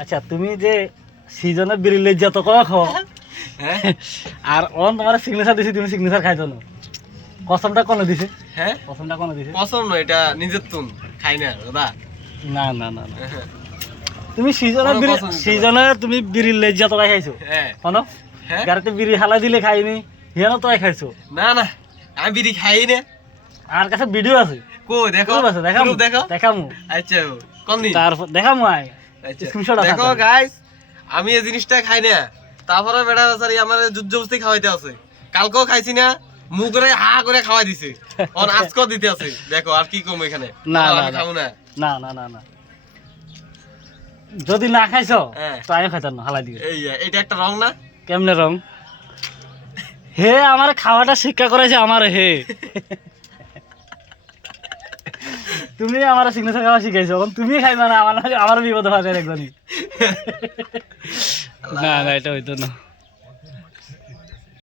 আচ্ছা তুমি যে সিজনে বিরিলে যত করা খাও হ্যাঁ আর অন তোমার সিগনেচার দিছি তুমি সিগনেচার খাইছো না কসমটা কোন দিছে হ্যাঁ কসমটা কোন দিছে কসম না এটা নিজের তুন খাই না দাদা না না না না তুমি সিজনে কোনো কসম দিতে সিজনে তুমি বিরিলে যত খাইছো হ্যাঁ হনো হ্যাঁ গাড়িতে বিড়ি হালা দিলে খাইনি হেন তো খাইছো না না আমি বিড়ি খাই না আর কাছে ভিডিও আছে কো দেখো proof আছে দেখামু proof দেখো দেখামু আচ্ছা কোন দিন তারপর দেখামু আয় আচ্ছা স্ক্রিনশট আছে দেখো গাইস আমি এই জিনিসটা খাই না তারপরে বেটা বেচারি আমার জুজ জবস্তি খাওয়াইতে আছে কালকেও খাইছি না মুখ করে হা করে খাওয়াই দিছে আর আজকেও দিতে আছে দেখো আর কি কম এখানে না, আর না, আমি না। খাবো না না না না না যদি না খাইছো হ্যাঁ। তো আমি খাইতাম না হালাই দিকে এই এটা একটা রং না কেমনে রং হে আমার খাওয়াটা শিক্ষা করেছে আমার হে তুমি আমার সিগনেচার খাওয়া শিখাইছো এখন তুমি খাইবা না আমার বিপদ হবে একজনই না না এটা হইতো না